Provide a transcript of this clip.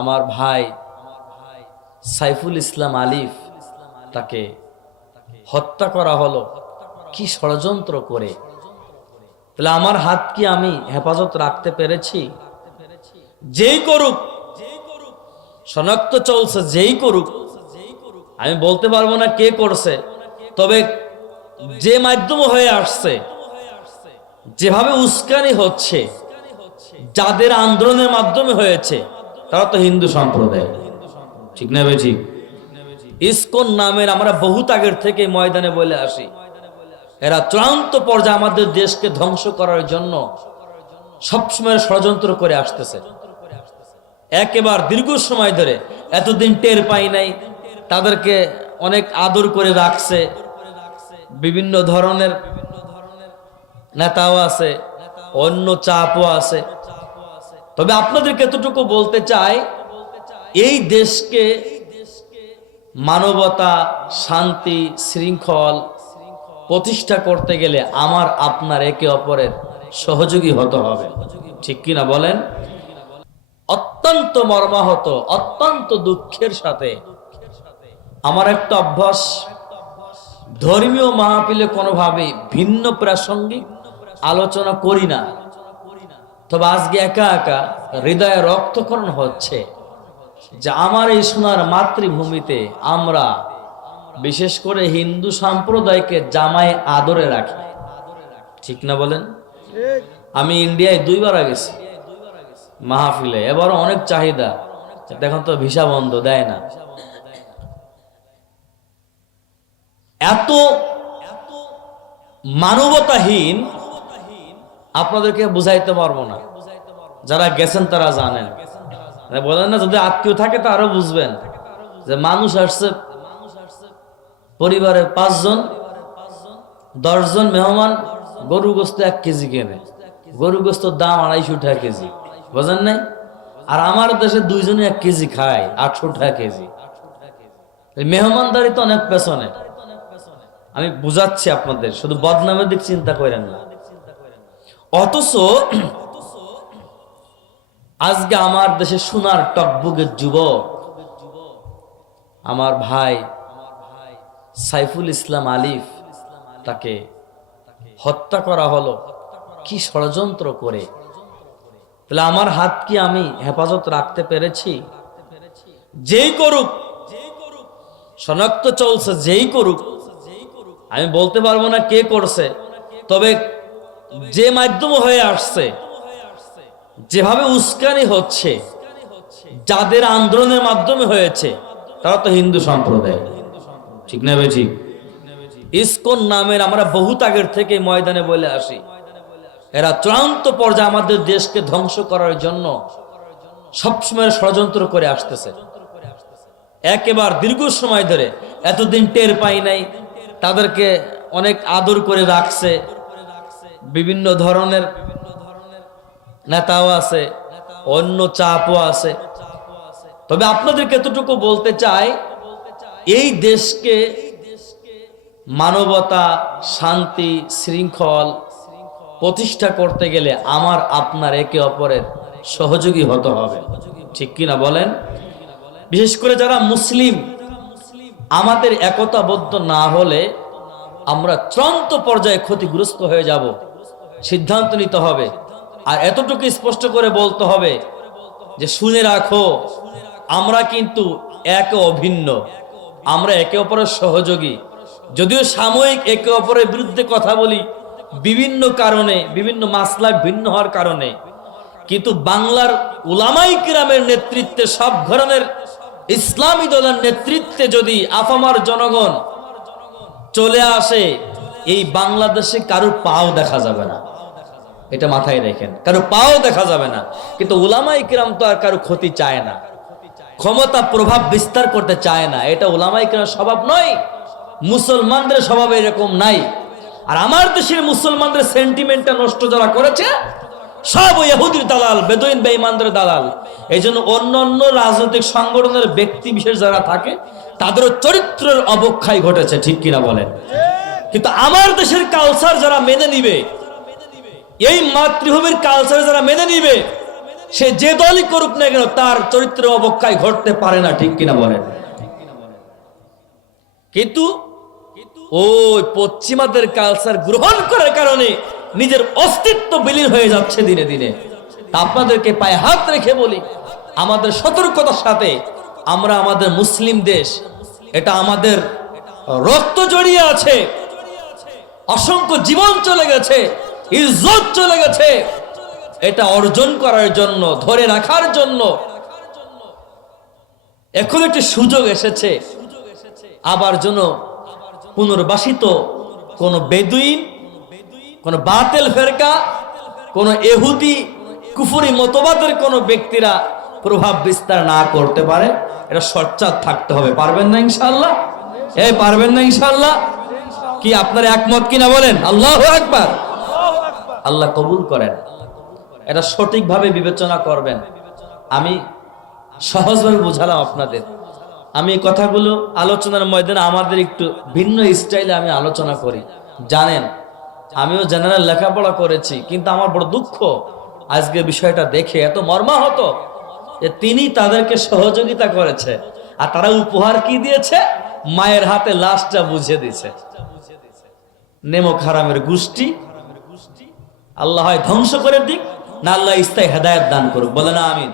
আমার ভাই সাইফুল ইসলাম আলিফ তাকে হত্যা করা হলো কি ষড়যন্ত্র করে। তাহলে আমার হাত কি আমি হেফাজত রাখতে পেরেছি? যেই করুক, শনাক্ত চলছে, যেই করুক, আমি বলতে পারবো না কে করছে, তবে যে মাধ্যম হয়ে আসছে, যেভাবে উস্কানি হচ্ছে, যাদের আন্দোলনের মাধ্যমে হয়েছে, তারা তো হিন্দু সম্প্রদায়, ঠিক না বেঠি? ইসকন নামের আমরা বহুত আগের থেকে ময়দানে বলে আসি, এরা চূড়ান্ত পর্যায়ে আমাদের দেশকে ধ্বংস করার জন্য সবসময় ষড়যন্ত্র করে আসতেছে। একেবারে দীর্ঘ সময় ধরে, এতদিন টের পাই নাই, তাদেরকে অনেক আদর করে রাখছে, বিভিন্ন ধরনের নেতাও আছে, অন্য চাপও আছে। তবে আপনাদেরকে এতটুকু বলতে চাই, এই দেশকে মানবতা, শান্তি, শৃঙ্খল প্রতিষ্ঠা করতে গেলে আমার আপনার একে অপরের সহযোগী হতে হবে, ঠিক কিনা বলেন? অত্যন্ত মর্মাহত, অত্যন্ত দুঃখের সাথে আমার একটা অভ্যাস, ধর্মীয় মাহফিলে কোনোভাবে ভিন্ন প্রাসঙ্গিক আলোচনা করি না। তবে আজকে একা একা হৃদয়ে রক্তক্ষরণ হচ্ছে যে আমার এই সোনার মাতৃভূমিতে আমরা বিশেষ করে হিন্দু সম্প্রদায়কে জামায় আদরে রাখি, ঠিক না বলেন? আমি ইন্ডিয়ায় 2 বার গেছি মাহফিলে, এবারও অনেক চাহিদা, দেখুন তো ভিসা বন্ধ, দেয় না। এত মানবতাহীন আপনাদেরকে বুঝাইতে পারবো না, যারা গেছেন তারা জানেন। বলেন না, যদি আত্মীয় থাকে তো আরো বুঝবেন যে মানুষ আসছে, পরিবারে 5 জন, 10 জন মেহমান, গরু গোস্ত 1 কেজি কেনে, গরু গোস্তর দাম 250 টাকা কেজি, বোঝেন নাই? আর আমার দেশে 2 জনে 1 কেজি খায় 800 টাকা কেজি। মেহমানদারি তো অনেক পেছনে, আমি বুঝাচ্ছি আপনাদের, শুধু বদনামের দিক চিন্তা করেন না। অথচ আজকে আমার দেশে সোনার টকবুকের যুবক আমার ভাই সাইফুল ইসলাম আলিফ তাকে হত্যা করা হলো কি ষড়যন্ত্র করে। তাহলে আমার হাত কি আমি হেফাজত রাখতে পেরেছি? যেই করুক, শনাক্ত চলছে, যেই করুক, আমি বলতে পারবো না কে করছে, তবে যে মাধ্যম হয়ে আসছে, যেভাবে উস্কানি হচ্ছে, যাদের আন্দোলনের মাধ্যমে হয়েছে, তারা তো হিন্দু সম্প্রদায়, ঠিক না বেঠি? ইসকন নামের আমরা বহুত আগের থেকে ময়দানে বলে আসি, এরা চূড়ান্ত পর্যায়ে আমাদের দেশকে ধ্বংস করার জন্য সবসময় ষড়যন্ত্র করে আসতেছে। একেবারে দীর্ঘ সময় ধরে, এতদিন টের পাই নাই, তাদেরকে অনেক আদর করে রাখছে, বিভিন্ন ধরনের নেতাও আছে, অন্য চাপও আছে। তবে আপনাদেরকে এতটুকু বলতে চাই, এই দেশকে মানবতা, শান্তি, শৃঙ্খল প্রতিষ্ঠা করতে গেলে আমার আপনার একে অপরের সহযোগী হতে হবে, ঠিক কিনা বলেন? বিশেষ করে যারা মুসলিম, আমাদের একতাবদ্ধ না হলে আমরা চূড়ান্ত পর্যায়ে ক্ষতিগ্রস্ত হয়ে যাব। সিদ্ধান্ত নিতে হবে, আর এতটুকু স্পষ্ট করে বলতে হবে যে শুনে রাখো, আমরা কিন্তু এক অভিন্ন, আমরা একে অপরের সহযোগী। যদিও সাময়িক একে অপরের বিরুদ্ধে কথা বলি বিভিন্ন কারণে, বিভিন্ন মাসলাক ভিন্ন হওয়ার কারণে, কিন্তু বাংলার উলামায়ে কিরামের নেতৃত্বে, সব ধরনের ইসলামী দলের নেতৃত্বে যদি আপামর জনগণ চলে আসে, এই বাংলাদেশে কারোর পাও দেখা যাবে না, এটা মাথায় রাখেন, কারো পাও দেখা যাবে না। কিন্তু উলামায়ে কিরাম তো আর কারো ক্ষতি চায় না, ক্ষমতা প্রভাব বিস্তার করতে চায় না, এটা উলামায়ে কিরামের স্বভাব নয়, মুসলমানদের স্বভাব এরকম নাই। আর আমার দেশের মুসলমানদের সেন্টিমেন্টটা নষ্ট যারা করেছে, সব ইহুদির দালাল, বেদুইন বেঈমানদের দালাল। এই জন্য অন্য অন্য রাজনৈতিক সংগঠনের ব্যক্তি বিশেষ যারা থাকে, তাদেরও চরিত্রের অবক্ষয় ঘটেছে, ঠিক কিনা বলেন? কিন্তু আমার দেশের কালচার যারা মেনে নিবে, এই মাতৃভূমির কালচার যারা মেনে নিবে, সে যে দলই করুক না কেন তার চরিত্র অবক্ষয় ঘটতে পারে না, ঠিক কিনা বলেন? কিন্তু ওই পশ্চিমাদের কালচার গ্রহণ করার কারণে নিজের অস্তিত্ব বিলীন হয়ে যাচ্ছে দিনে দিনে। তা আপনাদেরকে পায়ে হাত রেখে বলি, আমাদের সতর্কতার সাথে আমরা আমাদের মুসলিম দেশ, এটা আমাদের রক্ত জড়িয়ে আছে, অসংখ্য জীবন চলে গেছে, ইজ্জত চলে গেছে, এটা অর্জন করার জন্য, ধরে রাখার জন্য এখন একটি সুযোগ এসেছে। আবার যেন পুনর্বাসিত কোন বেদুইন, কোন বাতিল ফেরকা, কোন ইহুদি কুফরি মতবাদের কোন ব্যক্তিরা প্রভাব বিস্তার না করতে পারে, এটা সচ্চার থাকতে হবে। পারবেন না ইনশাআল্লাহ? পারবেন না ইনশাআল্লাহ? কি আপনারা একমত কিনা বলেন? আল্লাহু আকবার। আল্লাহ কবুল করেন। এটা সঠিকভাবে বিবেচনা করবেন। আমি সহজভাবে বুঝালাম আপনাদের। আমি কথাগুলো আলোচনার ময়দানে আমাদের একটু ভিন্ন স্টাইলে আমি আলোচনা করি। জানেন আমিও জেনারেল লেখাপড়া করেছি, কিন্তু আমার বড় দুঃখ আজকে বিষয়টা দেখে, এত মর্মাহত যে তিনি তাদেরকে সহযোগিতা করেছে আর তারা উপহার কি দিয়েছে? মায়ের হাতে লাশটা বুঝে দিয়েছে। নেমক হারামের গোষ্ঠী, আল্লাহ হয় ধ্বংস করে দিক, না আল্লাহ ইস্তায় হেদায়েত দান করুক। বলে না আমিন।